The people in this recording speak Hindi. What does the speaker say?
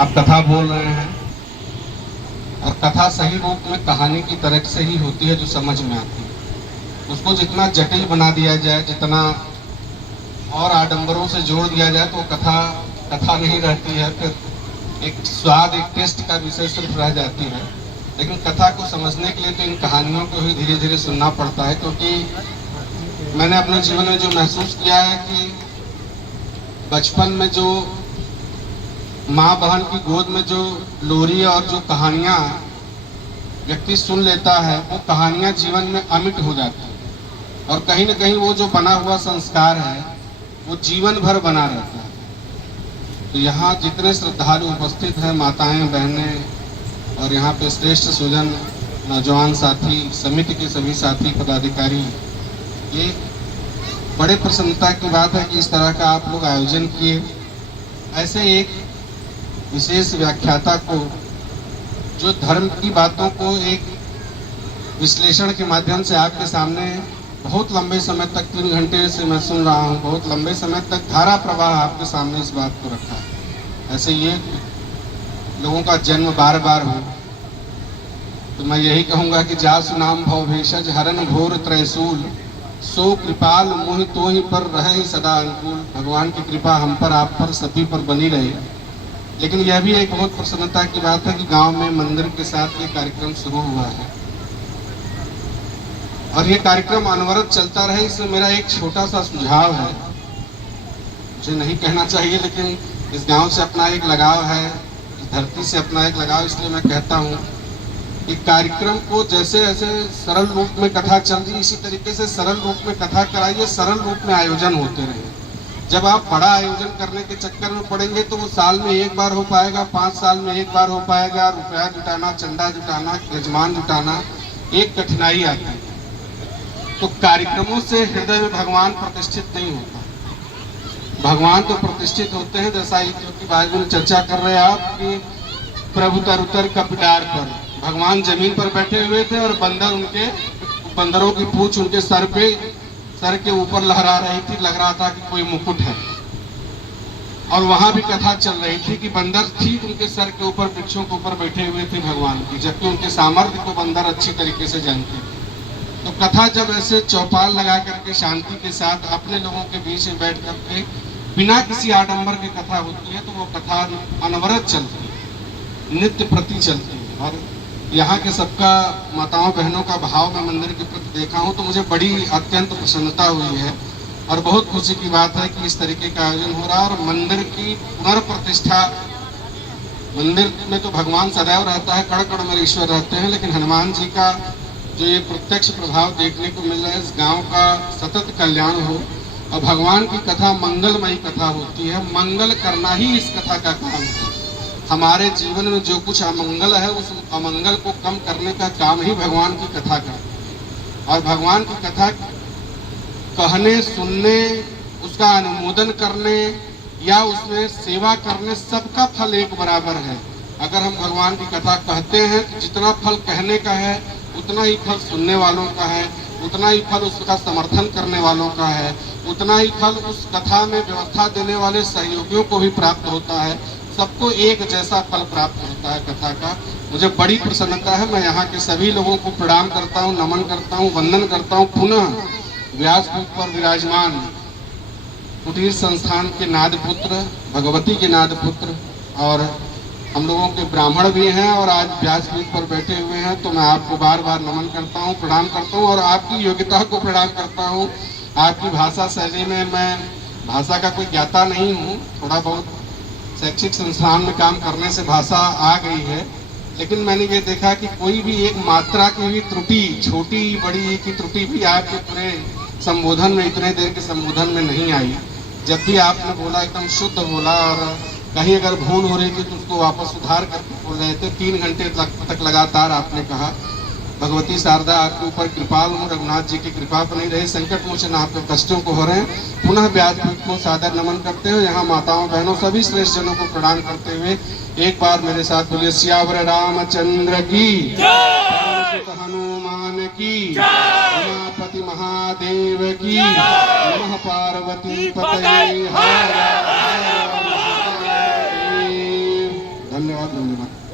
आप कथा बोल रहे हैं और कथा सही रूप में कहानी की तरह से ही होती है जो समझ में आती है। उसको जितना जटिल बना दिया जाए, जितना और आडंबरों से जोड़ दिया जाए तो कथा कथा नहीं रहती है, फिर एक स्वाद, एक टेस्ट का विषय सिर्फ रह जाती है। लेकिन कथा को समझने के लिए तो इन कहानियों को ही धीरे धीरे सुनना पड़ता है, क्योंकि मैंने अपने जीवन में जो महसूस किया है कि बचपन में जो माँ बहन की गोद में जो लोरी और जो कहानियाँ व्यक्ति सुन लेता है, वो कहानियाँ जीवन में अमिट हो जाती हैं और कहीं न कहीं वो जो बना हुआ संस्कार है वो जीवन भर बना रहता है। तो यहाँ जितने श्रद्धालु उपस्थित हैं, माताएं, बहनें और यहाँ पे श्रेष्ठ सुजन, नौजवान साथी, समिति के सभी साथी पदाधिकारी, ये बड़े प्रसन्नता की बात है कि इस तरह का आप लोग आयोजन किए। ऐसे एक विशेष व्याख्याता को जो धर्म की बातों को एक विश्लेषण के माध्यम से आपके सामने बहुत लंबे समय तक, 3 घंटे से मैं सुन रहा हूँ, बहुत लंबे समय तक धारा प्रवाह आपके सामने इस बात को रखा है। ऐसे ये लोगों का जन्म बार बार हो तो मैं यही कहूँगा कि जासु नाम भव भेषज हरन घोर त्रैसूल, सो कृपाल मोहि तो ही पर रहे सदा अनुकूल। भगवान की कृपा हम पर, आप पर, सभी पर बनी रहे। लेकिन यह भी एक बहुत प्रसन्नता की बात है कि गांव में मंदिर के साथ ये कार्यक्रम शुरू हुआ है और ये कार्यक्रम अनवरत चलता रहे। इसमें मेरा एक छोटा सा सुझाव है, मुझे नहीं कहना चाहिए लेकिन इस गांव से अपना एक लगाव है, इस धरती से अपना एक लगाव, इसलिए मैं कहता हूँ कि कार्यक्रम को जैसे ऐसे सरल रूप में कथा चल रही, इसी तरीके से सरल रूप में कथा कराइए, सरल रूप में आयोजन होते रहे। जब आप बड़ा आयोजन करने के चक्कर में पड़ेंगे तो वो साल में एक बार हो पाएगा, 5 साल में एक बार हो पाएगा। रुपया जुटाना, चंदा जुटाना, यजमान जुटाना एक कठिनाई आती है। तो कार्यक्रमों से हृदय में भगवान प्रतिष्ठित नहीं होता। भगवान तो प्रतिष्ठित होते हैं, जैसा की बात में चर्चा कर रहे हैं आप कि प्रभु तरुतर कपिडार पर भगवान जमीन पर बैठे हुए थे और बंदरों की पूंछ उनके सर के ऊपर लहरा रही थी, लग रहा था कि कोई मुकुट है। और वहां भी कथा चल रही थी कि बंदर ठीक उनके सर के ऊपर, वृक्षों के ऊपर बैठे हुए थे भगवान की, जबकि उनके सामर्थ्य को बंदर अच्छी तरीके से जानते थे। तो कथा जब ऐसे चौपाल लगा करके शांति के साथ अपने लोगों के बीच में बैठ करके बिना किसी आडंबर की कथा होती है तो वो कथा अनवरत चलती है, नित्य प्रति चलती है। और यहाँ के सबका, माताओं बहनों का भाव मैं मंदिर के प्रति देखा हूँ तो मुझे बड़ी अत्यंत प्रसन्नता हुई है और बहुत खुशी की बात है कि इस तरीके का आयोजन हो रहा है। और मंदिर की पुनर्प्रतिष्ठा, मंदिर में तो भगवान सदैव रहता है, कण कण में ईश्वर रहते हैं, लेकिन हनुमान जी का जो ये प्रत्यक्ष प्रभाव देखने को मिल रहा है, इस गांव का सतत कल्याण हो और भगवान की कथा मंगलमयी कथा होती है। मंगल करना ही इस कथा का काम है। हमारे जीवन में जो कुछ अमंगल है उस अमंगल को कम करने का काम ही भगवान की कथा का, और भगवान की कथा कहने, सुनने, उसका अनुमोदन करने या उसमें सेवा करने, सबका फल एक बराबर है। अगर हम भगवान की कथा कहते हैं तो जितना फल कहने का है उतना ही फल सुनने वालों का है, उतना ही फल उसका समर्थन करने वालों का है, उतना ही फल उस कथा में व्यवस्था देने वाले सहयोगियों को भी प्राप्त होता है। सबको एक जैसा फल प्राप्त होता है कथा का। मुझे बड़ी प्रसन्नता है। मैं यहाँ के सभी लोगों को प्रणाम करता हूँ, नमन करता हूँ, वंदन करता हूँ। पुनः व्यासपीठ पर विराजमान कुटीर संस्थान के नादपुत्र, भगवती के नादपुत्र और हम लोगों के ब्राह्मण भी हैं और आज व्यासपीठ पर बैठे हुए हैं, तो मैं आपको बार बार नमन करता हूँ, प्रणाम करता हूँ और आपकी योग्यता को प्रणाम करता हूँ। आपकी भाषा शैली में, मैं भाषा का कोई ज्ञाता नहीं हूँ, थोड़ा बहुत शैक्षिक संस्थान में काम करने से भाषा आ गई है, लेकिन मैंने ये देखा कि कोई भी एक मात्रा की भी त्रुटि, छोटी बड़ी की त्रुटि भी आपके पूरे संबोधन में, इतने देर के संबोधन में नहीं आई। जब भी आपने बोला एकदम शुद्ध बोला और कहीं अगर भूल हो रही थी तो उसको वापस सुधार करके बोल रहे थे। 3 घंटे तक लगातार आपने कहा। भगवती शारदा आपके ऊपर कृपाल हो, रघुनाथ जी की कृपा बनी रहे, संकट मोचन आपके कष्टों को हो रहे हैं। पुनः व्यासपीठ को सादर नमन करते हुए यहाँ माताओं बहनों सभी श्रेष्ठ जनों को प्रणाम करते हुए एक बार मेरे साथ बोलिए सियावर रामचंद्र की, हनुमान की, उमापति महादेव की, नमः पार्वती पतये हर हर महादेव। धन्यवाद धन्यवाद।